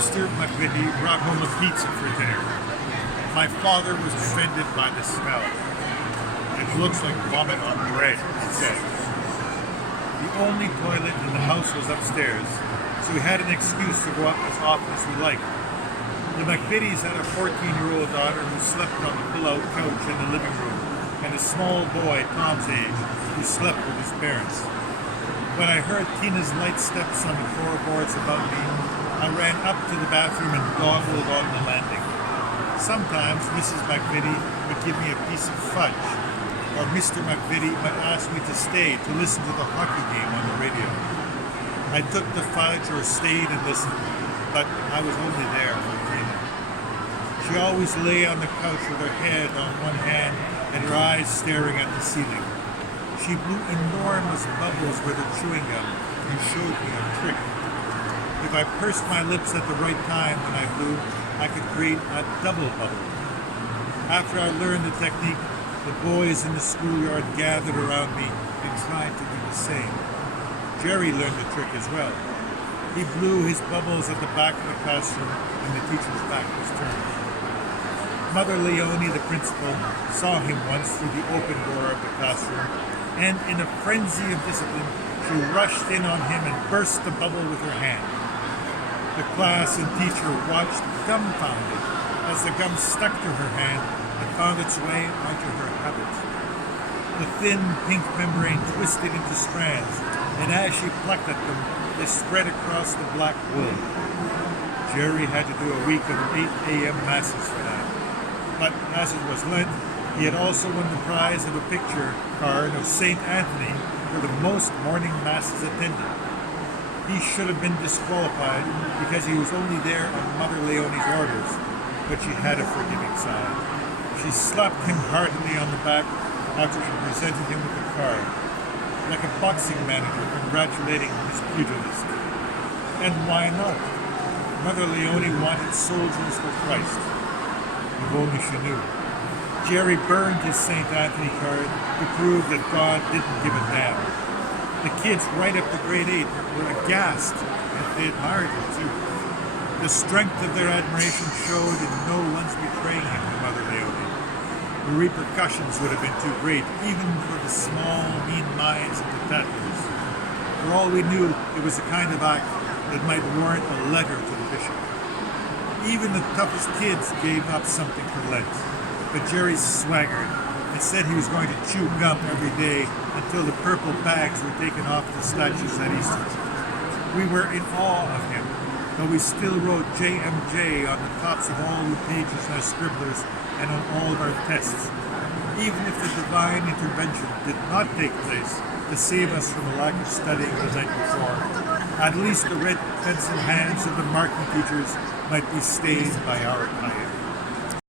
Mr. McVitie brought home a pizza for dinner. My father was offended by the smell. It looks like vomit on bread, he said. The only toilet in the house was upstairs, so we had an excuse to go up as often as we liked. The McVitties had a 14-year-old daughter who slept on the pull-out couch in the living room, and a small boy, Tom's age, who slept with his parents. When I heard Tina's light steps on the floorboards above me, I ran up to the bathroom and dawdled on the landing. Sometimes Mrs. McVitie would give me a piece of fudge, or Mr. McVitie might ask me to stay to listen to the hockey game on the radio. I took the fudge or stayed and listened, but I was only there for Tina. She always lay on the couch with her head on one hand and her eyes staring at the ceiling. She blew enormous bubbles with her chewing gum and showed me a trick. If I pursed my lips at the right time when I blew, I could create a double bubble. After I learned the technique, the boys in the schoolyard gathered around me and tried to do the same. Jerry learned the trick as well. He blew his bubbles at the back of the classroom when the teacher's back was turned. Mother Leone, the principal, saw him once through the open door of the classroom, and in a frenzy of discipline, she rushed in on him and burst the bubble with her hand. The class and teacher watched dumbfounded as the gum stuck to her hand and found its way onto her habit. The thin pink membrane twisted into strands, and as she plucked at them, they spread across the black wool. Jerry had to do a week of 8 a.m. masses for that. But as it was Lent, he had also won the prize of a picture card of St. Anthony for the most morning masses attended. He should have been disqualified because he was only there on Mother Leone's orders, but she had a forgiving side. She slapped him heartily on the back after she presented him with the card, like a boxing manager congratulating his pugilist. And why not? Mother Leone wanted soldiers for Christ. If only she knew. Jerry burned his St. Anthony card to prove that God didn't give a damn. The kids right up to grade 8 were aghast, and they admired him too. The strength of their admiration showed in no one's betraying him to Mother Leone. The repercussions would have been too great, even for the small, mean minds of the tattlers. For all we knew, it was the kind of act that might warrant a letter to the bishop. Even the toughest kids gave up something for Lent, but Jerry swaggered and said he was going to chew gum every day until the purple bags were taken off the statues at Easter. We were in awe of him, though we still wrote JMJ on the tops of all the pages in our scribblers and on all of our tests. Even if the divine intervention did not take place to save us from a lack of studying the night before, at least the red pencil hands of the marking teachers might be stained by our piety.